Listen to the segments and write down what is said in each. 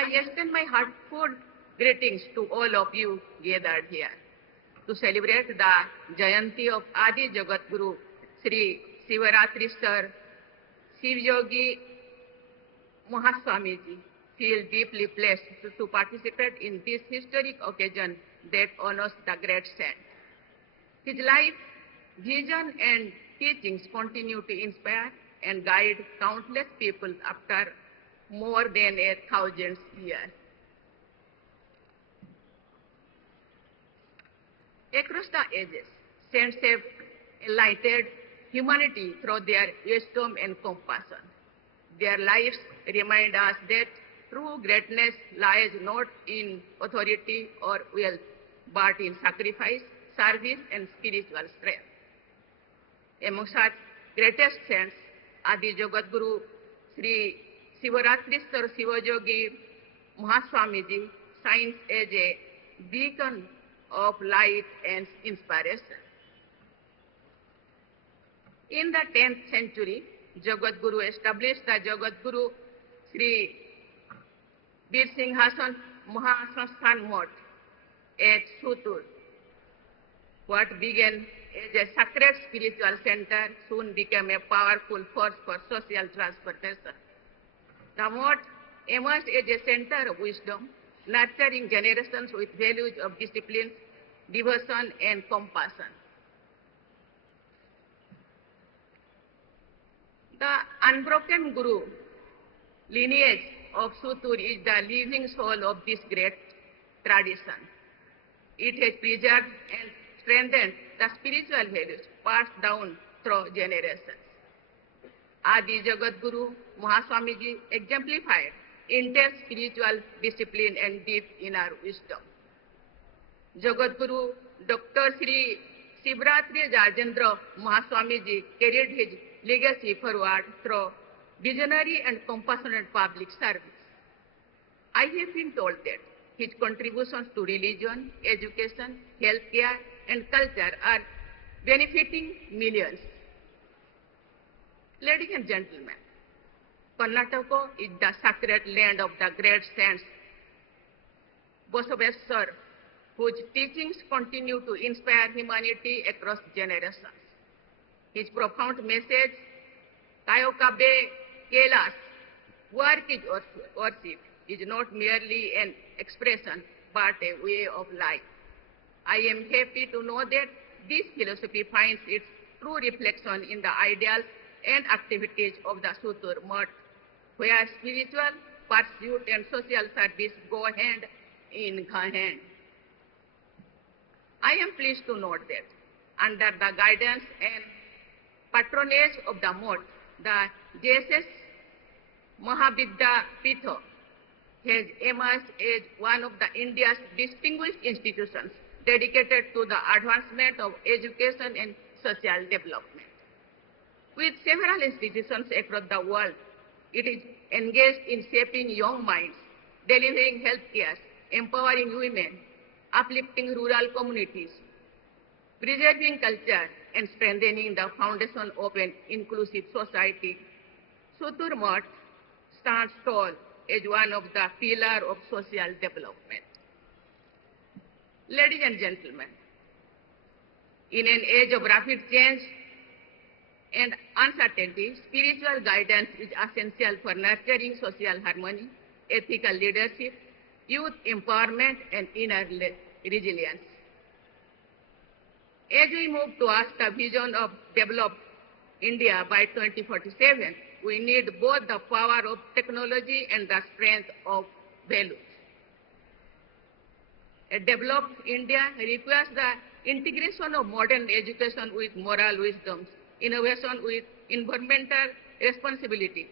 I extend my heartfelt greetings to all of you gathered here to celebrate the Jayanti of Adi Jagat Guru Sri Sivaratri Sir Shivyogi Mahaswamiji. Feel deeply blessed to participate in this historic occasion that honors the great saint. His life, vision and teachings continue to inspire and guide countless people after more than 1,000 years. Across the ages, saints have enlightened humanity through their wisdom and compassion. Their lives remind us that true greatness lies not in authority or wealth, but in sacrifice, service, and spiritual strength. Among such greatest saints, Adi Jagat Guru Sri Sivaratri Sir Shivayogi Mahaswamiji shines as a beacon of light and inspiration. In the 10th century, Jagat Guru established the Jagat Guru Sri Bir Singhasan Mahasansthan Mutt at Sutur. What began as a sacred spiritual center soon became a powerful force for social transportation. The Mutt emerged as a center of wisdom, nurturing generations with values of discipline, devotion, and compassion. The unbroken Guru lineage of Sutur is the living soul of this great tradition. It has preserved and strengthened the spiritual values passed down through generations. Adi Jagat Guru Mahaswamiji exemplified intense spiritual discipline and deep inner wisdom. Jagat Guru Dr. Sri Sivaratri Rajendra Mahaswamiji carried his legacy forward through visionary and compassionate public service. I have been told that his contributions to religion, education, healthcare, and culture are benefiting millions. Ladies and gentlemen, Karnataka is the sacred land of the great saints Basaveshwar, whose teachings continue to inspire humanity across generations. His profound message, Kayokabe Kailas, work is worship, is not merely an expression, but a way of life. I am happy to know that this philosophy finds its true reflection in the ideals and activities of the Sutur Mutt, where spiritual pursuit and social service go hand in hand. I am pleased to note that under the guidance and patronage of the Mutt, the JSS Mahavidya Pitha has emerged as one of the India's distinguished institutions dedicated to the advancement of education and social development. With several institutions across the world, it is engaged in shaping young minds, delivering health care, empowering women, uplifting rural communities, preserving culture, and strengthening the foundation of an inclusive society. Sutur Mutt stands tall as one of the pillars of social development. Ladies and gentlemen, in an age of rapid change and uncertainty, spiritual guidance is essential for nurturing social harmony, ethical leadership, youth empowerment, and inner resilience. As we move towards the vision of developed India by 2047, we need both the power of technology and the strength of values. A developed India requires the integration of modern education with moral wisdom, innovation with environmental responsibility,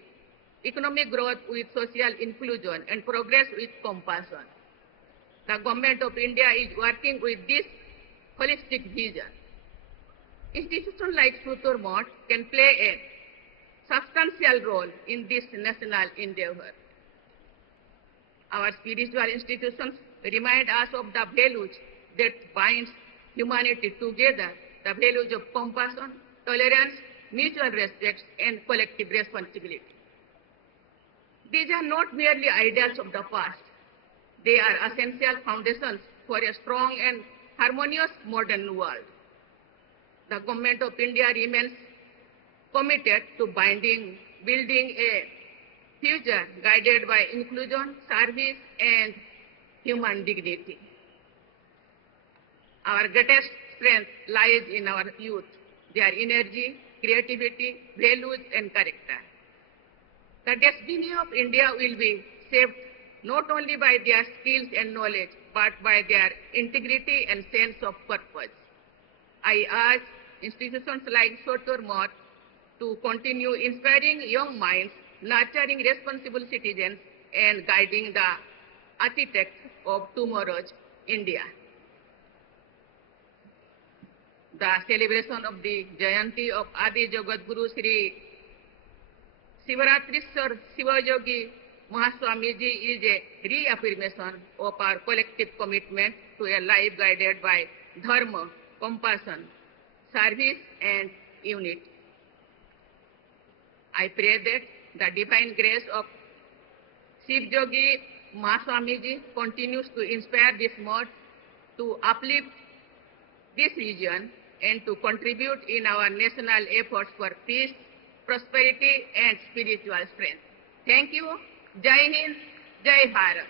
economic growth with social inclusion, and progress with compassion. The Government of India is working with this holistic vision. Institutions like Sutur Mutt can play a substantial role in this national endeavor. Our spiritual institutions remind us of the values that binds humanity together, the values of compassion, tolerance, mutual respect, and collective responsibility. These are not merely ideals of the past. They are essential foundations for a strong and harmonious modern world. The Government of India remains committed to building a future guided by inclusion, service, and human dignity. Our greatest strength lies in our youth, their energy, creativity, values, and character. The destiny of India will be shaped not only by their skills and knowledge, but by their integrity and sense of purpose. I urge institutions like Sotur Moth to continue inspiring young minds, nurturing responsible citizens, and guiding the architect of tomorrow's India. The celebration of the Jayanti of Adi Jagadguru Sri Sivaratriswar Sivayogi Mahaswamiji is a reaffirmation of our collective commitment to a life guided by dharma, compassion, service, and unity. I pray that the divine grace of Shiv Yogi Mahaswamiji continues to inspire this mode to uplift this region and to contribute in our national efforts for peace, prosperity, and spiritual strength. Thank you. Jai Hind, Jai Bharat.